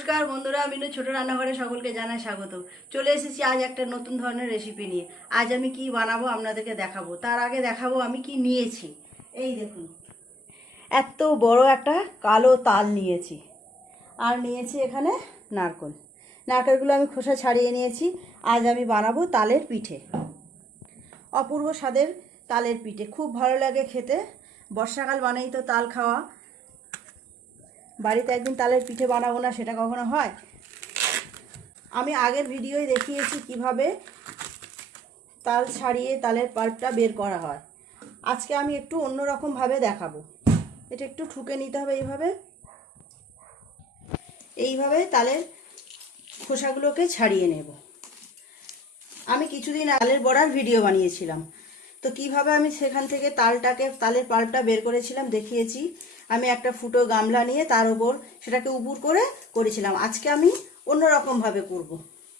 নমস্কার বন্ধুরা, মিনু ছোট রান্নাঘরে সকলকে জানাই স্বাগত। চলে এসেছি আজ একটা নতুন ধরনের রেসিপি নিয়ে। আজ আমি কি বানাবো আপনাদেরকে দেখাবো। তার আগে দেখাবো আমি কি নিয়েছি। এই দেখুন, এত বড় একটা কালো তাল নিয়েছি, আর নিয়েছি এখানে নারকেল। নারকেলগুলো আমি খোসা ছাড়িয়ে নিয়েছি। আজ আমি বানাবো তালের পিঠে, অপূর্ব স্বাদের তালের পিঠে। খুব ভালো লাগে খেতে। বর্ষাকাল মানেই তো তাল খাওয়া। বাড়িতে একদিন তালের পিঠে বানাবো না, সেটা কখনো হয়? আমি আগের ভিডিওয় দেখিয়েছি কিভাবে তাল ছাড়িয়ে তালের পাল্পটা বের করা হয়। আজকে আমি একটু অন্যরকমভাবে দেখাবো। এটা একটু ঠুকে নিতে হবে। এইভাবে তালের খোসাগুলোকে ছাড়িয়ে নেব। আমি কিছুদিন তালের বড়ার ভিডিও বানিয়েছিলাম, তো কিভাবে আমি সেখান থেকে তালের পাল্পটা বের করেছিলাম দেখিয়েছি। আমি একটা ফুটো গামলা নিয়ে তার উপর সেটাকে উপুর করে করেছিলাম। আজকে আমি অন্যরকমভাবে করব।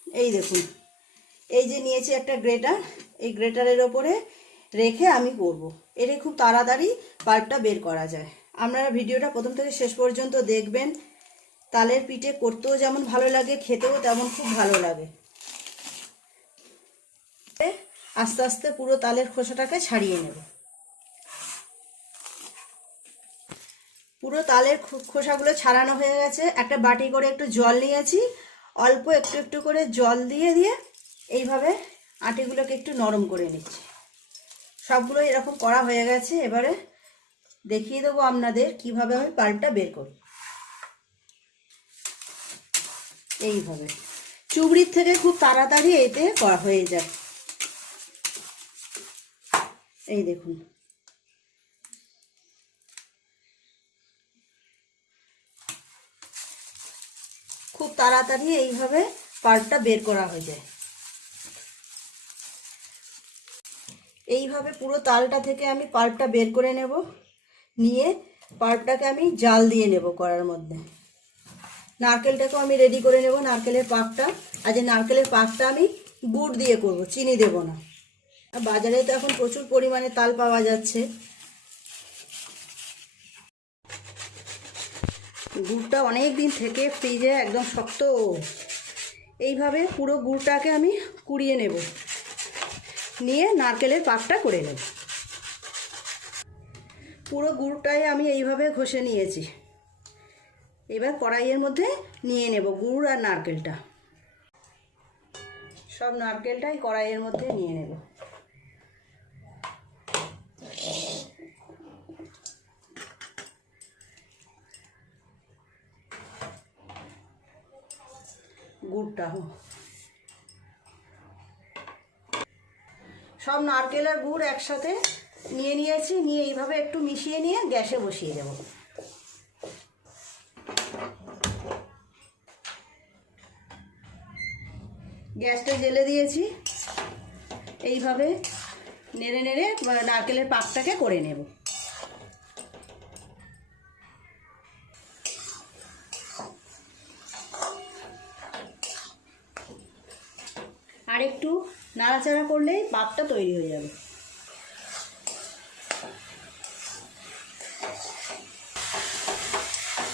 এই দেখুন, এই যে নিয়েছি একটা গ্রেটার, এই গ্রেটারের ওপরে রেখে আমি করব। এটা খুব তাড়াতাড়ি পাল্পটা বের করা যায়। আপনারা ভিডিওটা প্রথম থেকে শেষ পর্যন্ত দেখবেন। তালের পিঠে করতেও যেমন ভালো লাগে, খেতেও তেমন খুব ভালো লাগে। আস্তে আস্তে পুরো তালের খোসাটাকে ছাড়িয়ে নেব। পুরো তালের খোসাগুলো ছাড়ানো হয়ে গেছে। একটা বাটি করে একটু জল নিয়েছি, অল্প একটু একটু করে জল দিয়ে দিয়ে এইভাবে আটিগুলোকে একটু নরম করে নিচ্ছি। সবগুলো এরকম করা হয়ে গেছে। এবারে দেখিয়ে দেবো আপনাদের কিভাবে আমি পাল্পটা বের করি। এইভাবে চুবড়ির থেকে খুব তাড়াতাড়ি এতে করা হয়ে যায়। এই দেখুন, খুব তাড়াতাড়ি এইভাবে পাল্পটা বের করা হয়ে যায়। এইভাবে পুরো তালটা থেকে আমি পাল্পটা বের করে নেব। নিয়ে পাল্পটাকে আমি জাল দিয়ে নেব কড়ার মধ্যে। নারকেলটাকেও আমি রেডি করে নেব, নারকেলের পাকটা। আজ নারকেলের পাকটা আমি গুড় দিয়ে করব, চিনি দেব না। আর বাজারে তো এখন প্রচুর পরিমাণে তাল পাওয়া যাচ্ছে। গুড়টা অনেক দিন থেকে ফ্রিজে একদম শক্ত। এইভাবে পুরো গুড়টাকে আমি কুড়িয়ে নেব, নিয়ে নারকেলের পাকটা করে নেব। পুরো গুড়টাই আমি এইভাবে ঘষে নিয়েছি। এবার কড়াইয়ের মধ্যে নিয়ে নেব গুড় আর নারকেলটা। সব নারকেলটাই কড়াইয়ের মধ্যে নিয়ে নেব। গুড়টা সব নারকেল আর গুড় একসাথে নিয়ে নিয়েছি। নিয়ে এইভাবে একটু মিশিয়ে নিয়ে গ্যাসে বসিয়ে দেব। গ্যাসটা জ্বেলে দিয়েছি। এইভাবে নেড়ে নেড়ে নারকেলের পাকটাকে করে নেব। আর একটু নাড়াচাড়া করলেই পাকটা তৈরি হয়ে যাবে।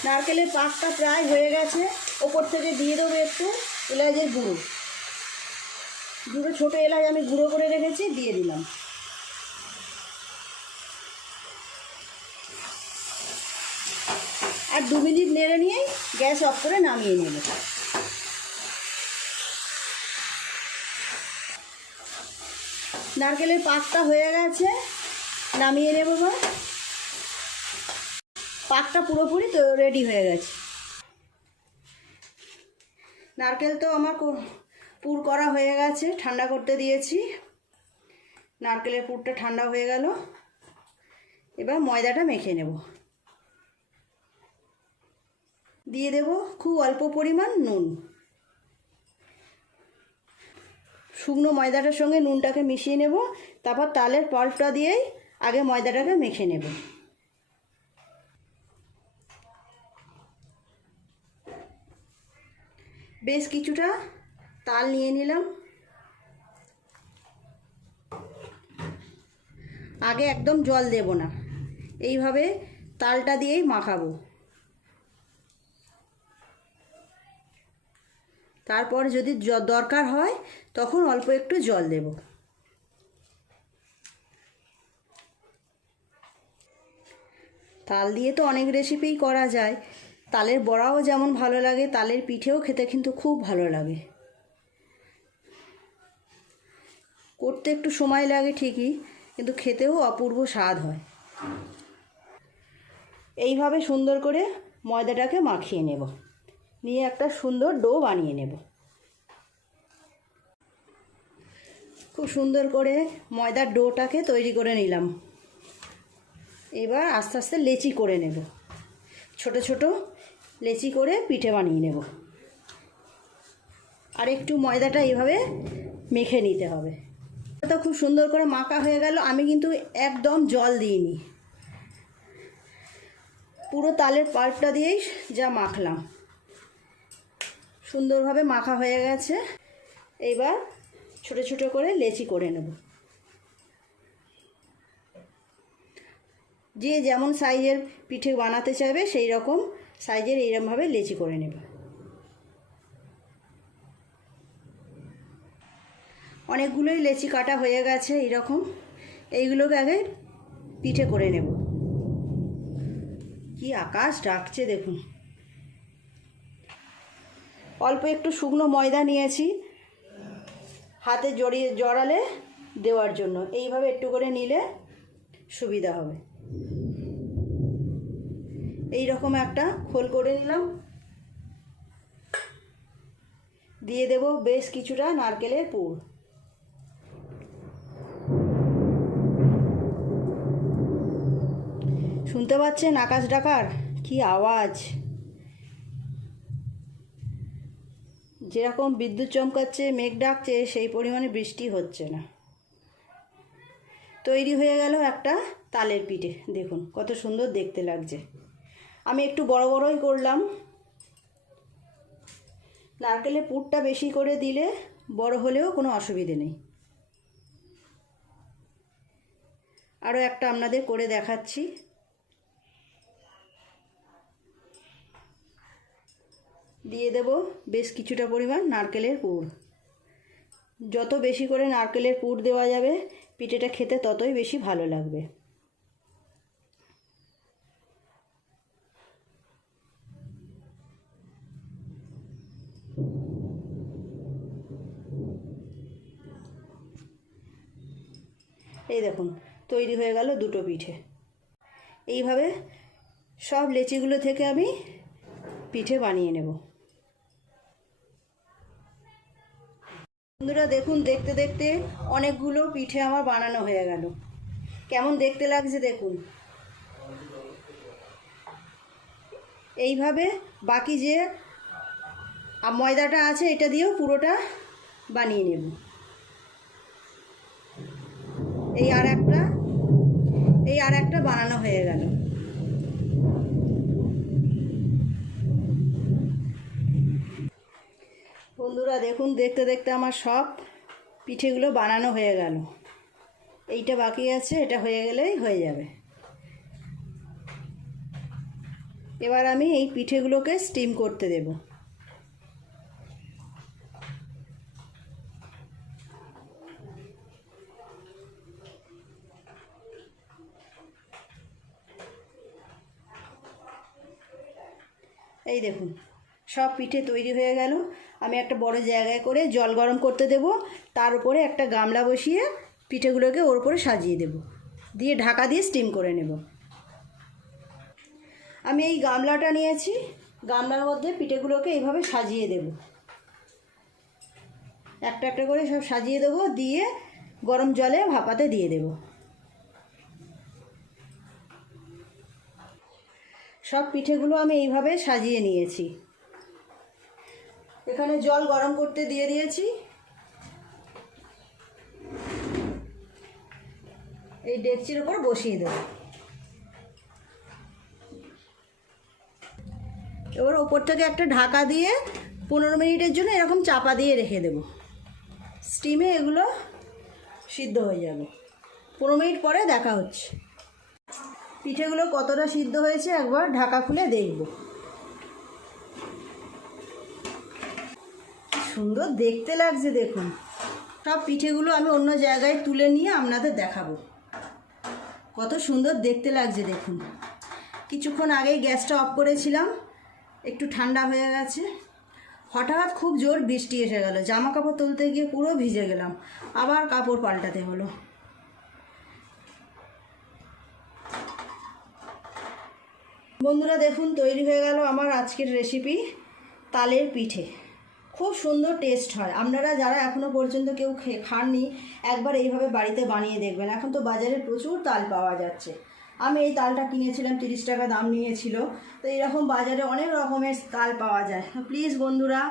নারকেলের পাকটা প্রায় হয়ে গেছে। ওপর থেকে দিয়ে দেবো একটু এলাচের গুঁড়ো। দুটো ছোটো এলাচ আমি গুঁড়ো করে রেখেছি, দিয়ে দিলাম। আর 2 মিনিট নেড়ে নিয়েই গ্যাস অফ করে নামিয়ে নেব। নারকেলের পাকটা হয়ে গেছে, নামিয়ে নেব। পাকটা পুরোপুরি তো রেডি হয়ে গেছে। নারকেল তো আমার পুর করা হয়ে গেছে, ঠান্ডা করতে দিয়েছি। নারকেলের পুরটা ঠান্ডা হয়ে গেল। এবার ময়দাটা মেখে নেব। দিয়ে দেব খুব অল্প পরিমাণ নুন। শুকনো ময়দাটার সঙ্গে নুনটাকে মিশিয়ে নেব। তারপর তালের পাল্পটা দিয়েই আগে ময়দাটাকে মেখে নেব। বেশ কিছুটা তাল নিয়ে নিলাম। আগে একদম জল দেব না, এইভাবে তালটা দিয়েই মাখাবো। তারপর যদি দরকার হয় তখন অল্প একটু জল দেব। তাল দিয়ে তো অনেক রেসিপিই করা যায়। তালের বড়াও যেমন ভালো লাগে, তালের পিঠেও খেতে কিন্তু খুব ভালো লাগে। করতে একটু সময় লাগে ঠিকই, কিন্তু খেতেও অপূর্ব স্বাদ হয়। এইভাবে সুন্দর করে ময়দাটাকে মাখিয়ে নেব, নিয়ে একটা সুন্দর ডো বানিয়ে নেব। খুব সুন্দর করে ময়দার ডোটাকে তৈরি করে নিলাম। এবার আস্তে আস্তে লেচি করে নেব, ছোট ছোট লেচি করে পিঠে বানিয়ে নেব। আর একটু ময়দাটা এইভাবে মেখে নিতে হবে। তো খুব সুন্দর করে মাখা হয়ে গেল। আমি কিন্তু একদম জল দিইনি, পুরো তালের পাল্পটা দিয়েই যা মাখলাম। সুন্দরভাবে মাখা হয়ে গেছে। এইবার ছোট ছোট করে লেচি করে নেব। যে যেমন সাইজের পিঠে বানাতে চাইবে সেই রকম সাইজের এইরকমভাবে লেচি করে নেব। অনেকগুলোই লেচি কাটা হয়ে গেছে এইরকম। এইগুলোকে আগে পিঠে করে নেব। কি আকাশ ডাকছে দেখুন। অল্প একটু শুকনো ময়দা নিয়েছি হাতে জড়ালে দেওয়ার জন্য। এইভাবে একটু করে নিলে সুবিধা হবে। এই রকম একটা খোল করে নিলাম। দিয়ে দেব বেশ কিছুটা নারকেলের পুর। শুনতে পাচ্ছেন আকাশ ডাকার কি আওয়াজ? যেরকম বিদ্যুৎ চমকাচ্ছে, মেঘ ডাকছে, সেই পরিমাণে বৃষ্টি হচ্ছে না। তৈরি হয়ে গেল একটা তালের পিঠে। দেখুন কত সুন্দর দেখতে লাগছে। আমি একটু বড় বড়ই করলাম। নারকেলের পুরটা বেশি করে দিলে বড় হলেও কোনো অসুবিধে নেই। আরও একটা আপনাদের করে দেখাচ্ছি। দিয়ে দেব বেশ কিছুটা পরিমাণ নারকেলের পুর। যত বেশি করে নারকেলের পুর দেওয়া যাবে পিঠেটা খেতে ততই বেশি ভালো লাগবে। এই দেখুন তৈরি হয়ে গেল দুটো পিঠে। এইভাবে সব লেচিগুলো থেকে আমি পিঠে বানিয়ে নেব। বন্ধুরা দেখুন, দেখতে দেখতে অনেকগুলো পিঠে আমার বানানো হয়ে গেল। কেমন দেখতে লাগছে দেখুন। এইভাবে বাকি যে ময়দাটা আছে এটা দিয়েও পুরোটা বানিয়ে নেব। এই আর একটা বানানো হয়ে গেল। বন্ধুরা দেখুন, দেখতে দেখতে আমার সব পিঠেগুলো বানানো হয়ে গেল। এইটা বাকি আছে, এটা হয়ে গেলেই হয়ে যাবে। এবার আমি এই পিঠেগুলোকে স্টিম করতে দেব। এই দেখুন সব পিঠে তৈরি হয়ে গেল। আমি একটা বড় জায়গায় করে জল গরম করতে দেব। তার উপরে একটা গামলা বসিয়ে পিঠেগুলোকে ওর উপরে সাজিয়ে দেব, দিয়ে ঢাকা দিয়ে স্টিম করে নেব। আমি এই গামলাটা নিয়েছি, গামলার মধ্যে পিঠেগুলোকে এইভাবে সাজিয়ে দেব। একটা একটা করে সব সাজিয়ে দেবো, দিয়ে গরম জলে ভাপাতে দিয়ে দেব। সব পিঠেগুলো আমি এইভাবে সাজিয়ে নিয়েছি। এখানে জল গরম করতে দিয়ে দিয়েছি। এই ডেকচির উপর বসিয়ে দেব। এবার ওপর থেকে একটা ঢাকা দিয়ে 15 মিনিটের জন্য এরকম চাপা দিয়ে রেখে দেব। স্টিমে এগুলো সিদ্ধ হয়ে যাবে। 15 মিনিট পরে দেখা হচ্ছে। পিঠেগুলো কতটা সিদ্ধ হয়েছে একবার ঢাকা খুলে দেখব। সুন্দর দেখতে লাগছে দেখুন। সব পিঠেগুলো আমি অন্য জায়গায় তুলে নিয়ে আপনাদের দেখাবো। কত সুন্দর দেখতে লাগছে দেখুন। কিছুক্ষণ আগেই গ্যাসটা অফ করেছিলাম, একটু ঠান্ডা হয়ে গেছে। হঠাৎ খুব জোর বৃষ্টি এসে গেল, জামা কাপড় তুলতে গিয়ে পুরো ভিজে গেলাম, আবার কাপড় পাল্টাতে হলো। বন্ধুরা দেখুন, তৈরি হয়ে গেল আমার আজকের রেসিপি তালের পিঠে। খুব সুন্দর টেস্ট হয়। আপনারা যারা এখনও পর্যন্ত কেউ খাননি, একবার এইভাবে বাড়িতে বানিয়ে দেখবেন। এখন তো বাজারে প্রচুর তাল পাওয়া যাচ্ছে। আমি এই তালটা কিনেছিলাম, 30 টাকা দাম নিয়েছিল। তো এইরকম বাজারে অনেক রকমের তাল পাওয়া যায়। প্লিজ বন্ধুরা,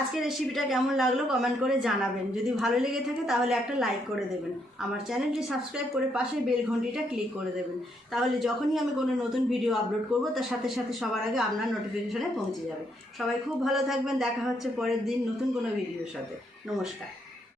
আজকের রেসিপিটা কেমন লাগলো কমেন্ট করে জানাবেন। যদি ভালো লেগে থাকে তাহলে একটা লাইক করে দেবেন। আমার চ্যানেলটি সাবস্ক্রাইব করে পাশে বেল ঘন্টিটা ক্লিক করে দেবেন। তাহলে যখনই আমি কোনো নতুন ভিডিও আপলোড করব তার সাথে সাথে সবার আগে আপনার নোটিফিকেশনে পৌঁছে যাবে। সবাই খুব ভালো থাকবেন। দেখা হচ্ছে পরের দিন নতুন কোনো ভিডিওর সাথে। নমস্কার।